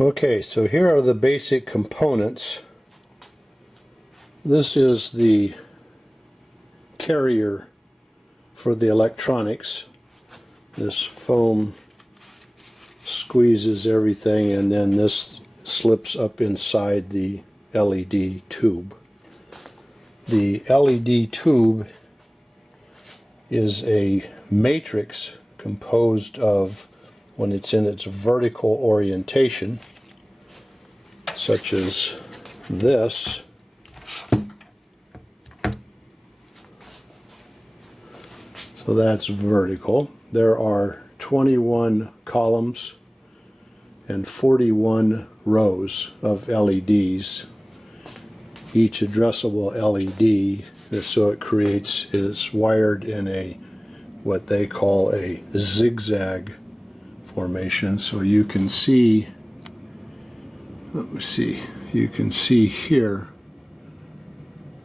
Okay, so here are the basic components. This is the carrier for the electronics. This foam squeezes everything, and then this slips up inside the LED tube. The LED tube is a matrix composed of, when it's in its vertical orientation, such as this, so that's vertical. There are 21 columns and 41 rows of LEDs, each addressable LED, so it creates, is wired in a what they call a zigzag formation. So you can see, let me see, you can see here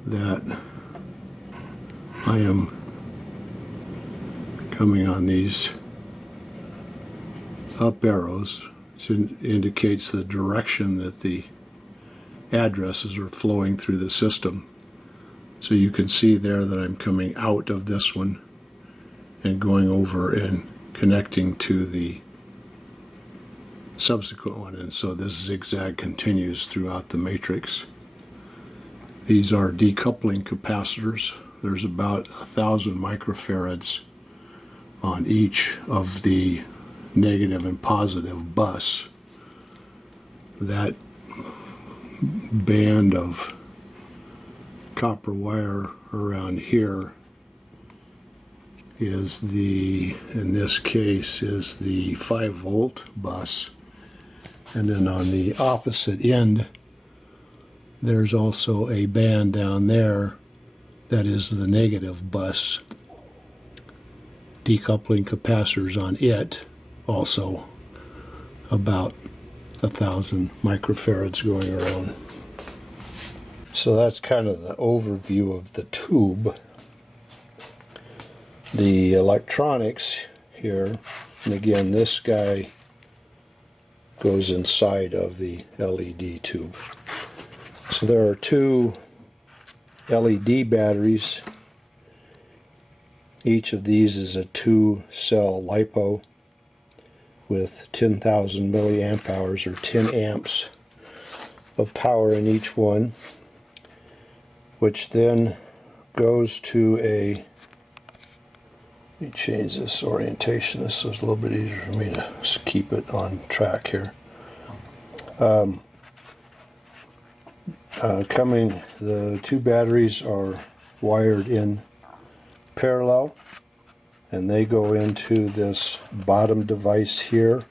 that I am coming on these up arrows, which indicates the direction that the addresses are flowing through the system. So you can see there that I'm coming out of this one and going over and connecting to the subsequent one, and so this zigzag continues throughout the matrix. These are decoupling capacitors. There's about 1,000 microfarads on each of the negative and positive bus. That band of copper wire around here is the, in this case, is the 5-volt bus, and then on the opposite end there's also a band down there that is the negative bus. Decoupling capacitors on it, also about 1,000 microfarads going around. So that's kind of the overview of the tube. The electronics here, and again this guy goes inside of the LED tube. So there are two LED batteries. Each of these is a 2-cell LiPo with 10,000 milliamp hours, or 10 amps of power in each one, which then goes to a, let me change this orientation. This is a little bit easier for me to keep it on track here. The two batteries are wired in parallel, and they go into this bottom device here,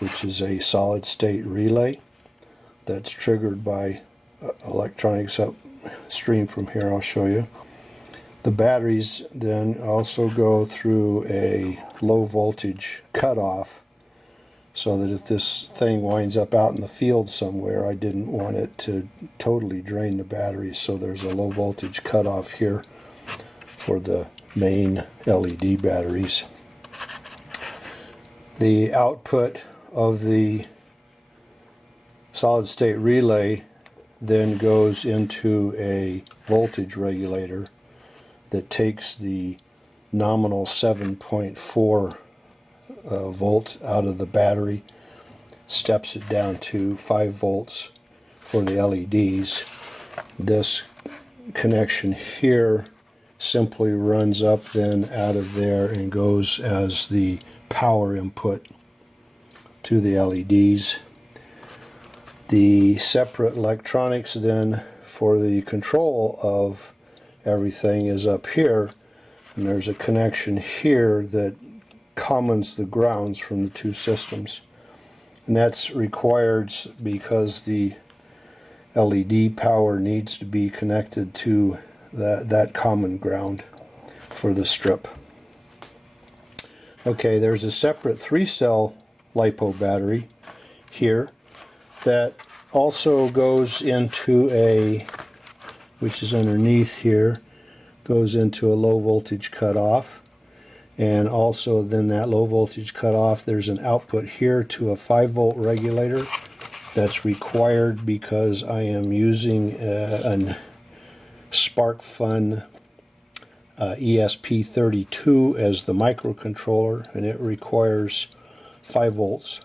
which is a solid-state relay that's triggered by electronics upstream from here. I'll show you. The batteries then also go through a low voltage cutoff, so that if this thing winds up out in the field somewhere, I didn't want it to totally drain the batteries, so there's a low voltage cutoff here for the main LED batteries. The output of the solid-state relay then goes into a voltage regulator that takes the nominal 7.4 volts out of the battery, steps it down to 5 volts for the LEDs. This connection here simply runs up then out of there and goes as the power input to the LEDs. The separate electronics then for the control of everything is up here, and there's a connection here that commons the grounds from the two systems, and that's required because the LED power needs to be connected to that common ground for the strip. Okay, there's a separate 3-cell LiPo battery here that also goes into a, which is underneath here, goes into a low voltage cutoff, and also then that low voltage cutoff, there's an output here to a 5-volt regulator That's required because I am using a SparkFun ESP32 as the microcontroller, and it requires 5 volts.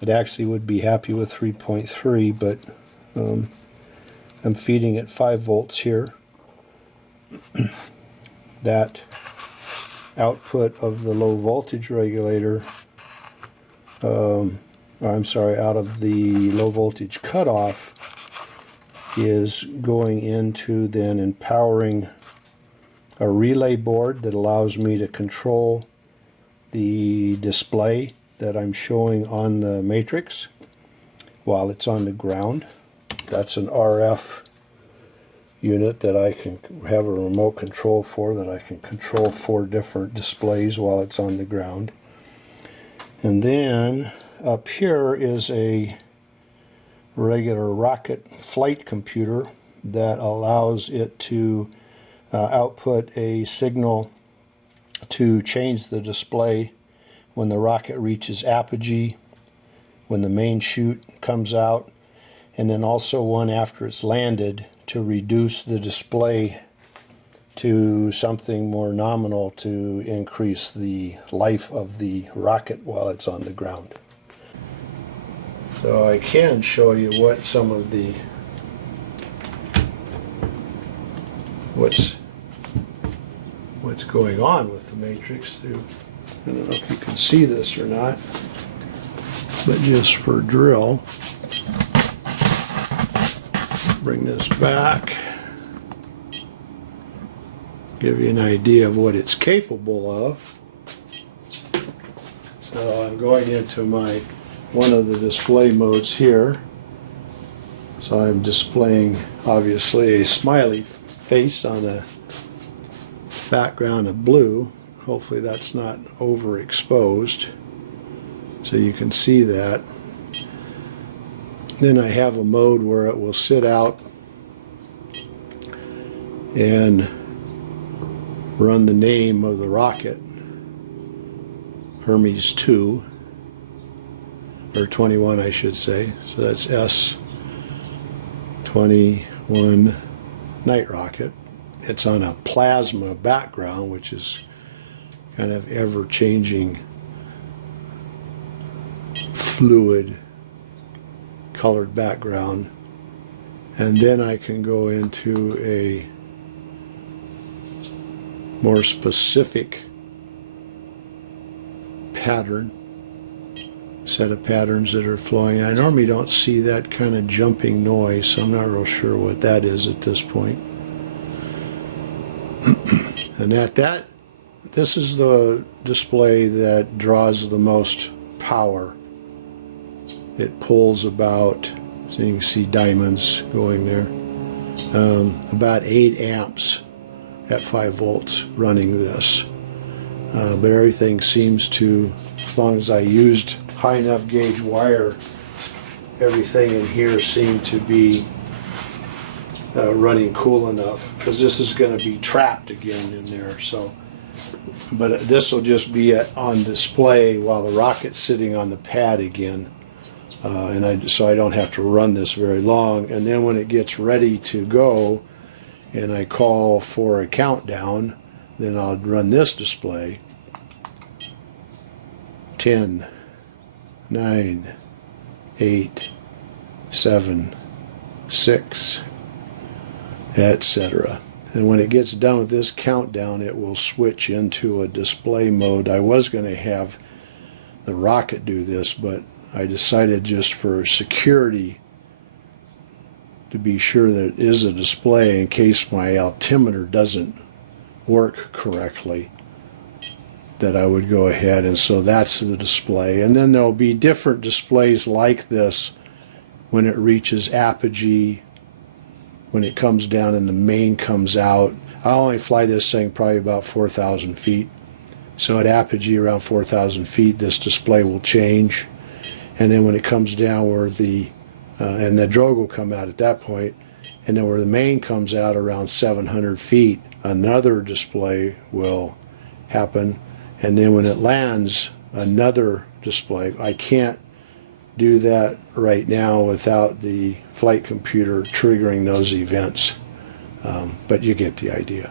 It actually would be happy with 3.3, but I'm feeding it 5 volts here. That output of the low voltage regulator, I'm sorry, out of the low voltage cutoff is going into then empowering a relay board that allows me to control the display that I'm showing on the matrix while it's on the ground. That's an RF unit that I can have a remote control for, that I can control 4 different displays while it's on the ground. And then up here is a regular rocket flight computer that allows it to output a signal to change the display when the rocket reaches apogee, when the main chute comes out, and then also one after it's landed to reduce the display to something more nominal to increase the life of the rocket while it's on the ground. So I can show you what some of the what's going on with the matrix through. I don't know if you can see this or not, but just for drill, bring this back, give you an idea of what it's capable of. So I'm going into one of the display modes here. So I'm displaying obviously a smiley face on a background of blue. Hopefully that's not overexposed, so you can see that. Then I have a mode where it will sit out and run the name of the rocket, Hermes 2, or 21 I should say. So that's S21 night rocket. It's on a plasma background, which is kind of ever-changing fluid colored background. And then I can go into a more specific pattern, set of patterns that are flowing. I normally don't see that kind of jumping noise, so I'm not real sure what that is at this point. And this is the display that draws the most power. It pulls about, so you can see diamonds going there, about 8 amps at 5 volts running this. But everything seems to, as long as I used high enough gauge wire, everything in here seemed to be running cool enough, because this is going to be trapped again in there. So, but this will just be on display while the rocket's sitting on the pad again, so I don't have to run this very long. And then when it gets ready to go and I call for a countdown, then I'll run this display. 10, 9, 8, 7, 6, etc. And when it gets done with this countdown, it will switch into a display mode. I was going to have the rocket do this, but I decided just for security to be sure that it is a display in case my altimeter doesn't work correctly, that I would go ahead, and so that's the display. And then there'll be different displays like this when it reaches apogee, when it comes down and the main comes out. I only fly this thing probably about 4,000 feet. So at apogee around 4,000 feet, this display will change. And then when it comes down where and the drogue will come out at that point, and then where the main comes out around 700 feet, another display will happen. And then when it lands, another display. I can't do that right now without the flight computer triggering those events. But you get the idea.